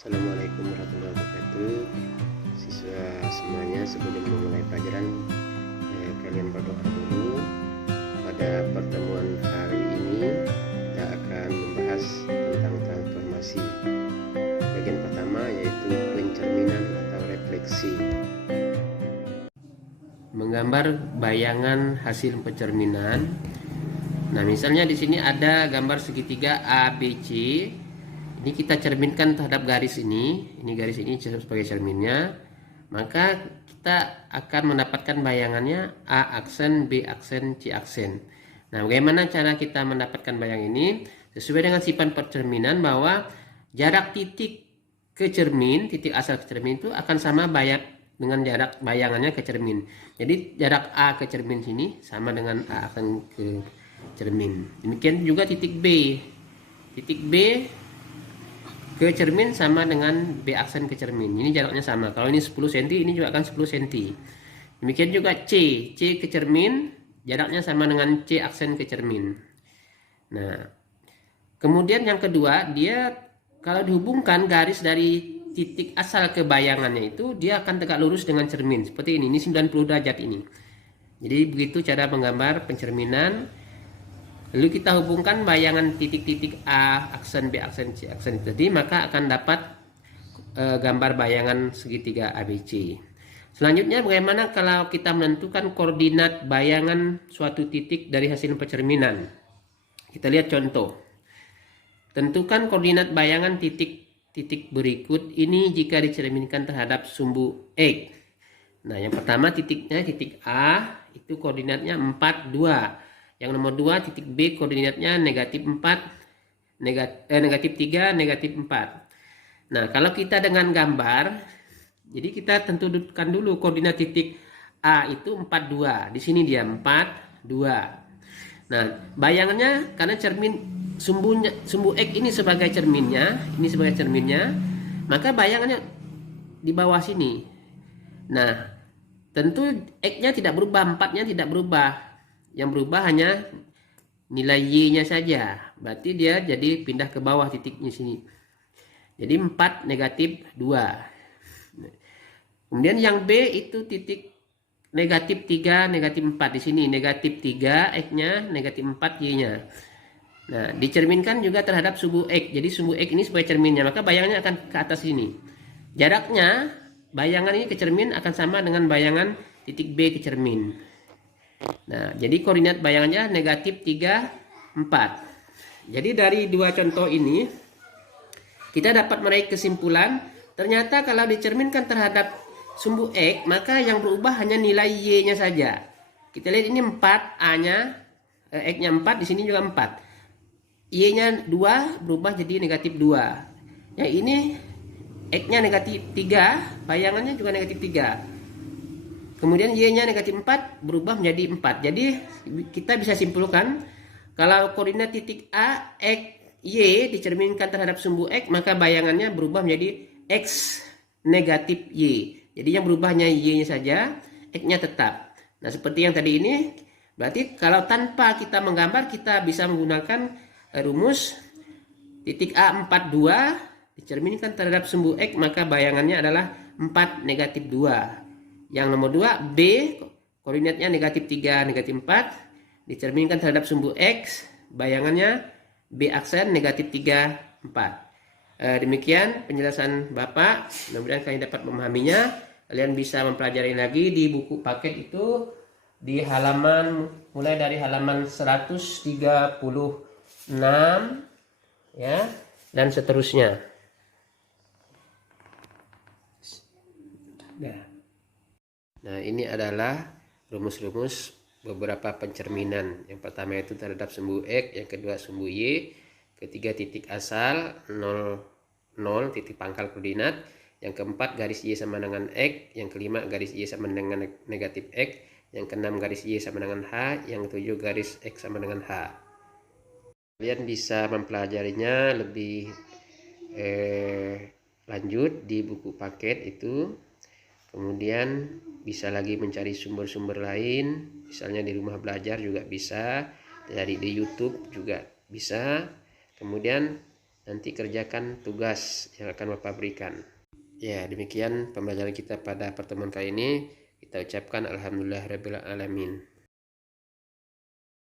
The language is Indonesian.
Assalamualaikum warahmatullahi wabarakatuh. Siswa semuanya, sebelum memulai pelajaran kalian berdoa dulu. Pada pertemuan hari ini kita akan membahas tentang transformasi. Bagian pertama yaitu pencerminan atau refleksi. Menggambar bayangan hasil pencerminan. Nah, misalnya di sini ada gambar segitiga ABC. Ini kita cerminkan terhadap garis ini. Ini garis ini sebagai cerminnya. Maka kita akan mendapatkan bayangannya A aksen, B aksen, C aksen. Nah, bagaimana cara kita mendapatkan bayang ini? Sesuai dengan sifat percerminan bahwa jarak titik ke cermin, titik asal ke cermin itu akan sama dengan jarak bayangannya ke cermin. Jadi jarak A ke cermin sini sama dengan A aksen ke cermin. Demikian juga titik B. Titik B ke cermin sama dengan B aksen ke cermin. Ini jaraknya sama. Kalau ini 10 cm, ini juga akan 10 cm. Demikian juga C. C ke cermin, jaraknya sama dengan C aksen ke cermin. Nah, kemudian yang kedua, dia kalau dihubungkan garis dari titik asal ke bayangannya itu, dia akan tegak lurus dengan cermin. Seperti ini 90 derajat ini. Jadi begitu cara menggambar pencerminan. Lalu kita hubungkan bayangan titik-titik A, aksen B, aksen C, aksen tadi, maka akan dapat gambar bayangan segitiga ABC. Selanjutnya bagaimana kalau kita menentukan koordinat bayangan suatu titik dari hasil pencerminan? Kita lihat contoh. Tentukan koordinat bayangan titik-titik berikut ini jika dicerminkan terhadap sumbu X. Nah, yang pertama titiknya titik A, itu koordinatnya 4, 2. Yang nomor 2 titik B koordinatnya negatif 4, negatif 3, negatif 4. Nah, kalau kita dengan gambar, jadi kita tentukan dulu koordinat titik A itu 4, 2. Di sini dia 4, 2. Nah, bayangannya karena sumbu X ini sebagai cerminnya, maka bayangannya di bawah sini. Nah, tentu X-nya tidak berubah, 4-nya tidak berubah. Yang berubah hanya nilai Y-nya saja. Berarti dia jadi pindah ke bawah titiknya sini. Jadi 4, negatif 2. Kemudian yang B itu titik negatif 3, negatif 4. Di sini negatif 3 X-nya, negatif 4 Y-nya. Nah, dicerminkan juga terhadap sumbu X. Jadi sumbu X ini sebagai cerminnya, maka bayangannya akan ke atas sini. Jaraknya, bayangan ini ke cermin akan sama dengan bayangan titik B ke cermin. Nah, jadi koordinat bayangannya negatif 3, 4. Jadi dari dua contoh ini, kita dapat meraih kesimpulan, ternyata kalau dicerminkan terhadap sumbu X, maka yang berubah hanya nilai Y-nya saja. Kita lihat ini 4, A-nya, X-nya 4, di sini juga 4. Y-nya 2, berubah jadi negatif 2. Ya, ini X-nya negatif 3, bayangannya juga negatif 3. Kemudian Y-nya negatif 4 berubah menjadi 4. Jadi kita bisa simpulkan kalau koordinat titik A, X, Y dicerminkan terhadap sumbu X, maka bayangannya berubah menjadi X negatif Y. Jadi yang berubahnya Y-nya saja, X-nya tetap. Nah, seperti yang tadi ini, berarti kalau tanpa kita menggambar, kita bisa menggunakan rumus titik A 4, 2 dicerminkan terhadap sumbu X, maka bayangannya adalah 4 negatif 2. Yang nomor 2, B koordinatnya negatif 3, negatif 4 dicerminkan terhadap sumbu X, bayangannya B aksen negatif 3, 4. Demikian penjelasan Bapak, mudah-mudahan kalian dapat memahaminya. Kalian bisa mempelajari lagi di buku paket itu di halaman, mulai dari halaman 136 ya, dan seterusnya. Nah, ini adalah rumus-rumus beberapa pencerminan. Yang pertama itu terhadap sumbu X, yang kedua sumbu Y, ketiga titik asal 0, 0 titik pangkal koordinat, yang keempat garis Y sama dengan X, yang kelima garis Y sama dengan negatif X, yang keenam garis Y sama dengan H, yang ketujuh garis X sama dengan H. Kalian bisa mempelajarinya lebih lanjut di buku paket itu. Kemudian bisa lagi mencari sumber-sumber lain, misalnya di rumah belajar juga bisa, dari di YouTube juga bisa. Kemudian nanti kerjakan tugas yang akan Bapak berikan. Ya, demikian pembelajaran kita pada pertemuan kali ini. Kita ucapkan alhamdulillahirabbil alamin.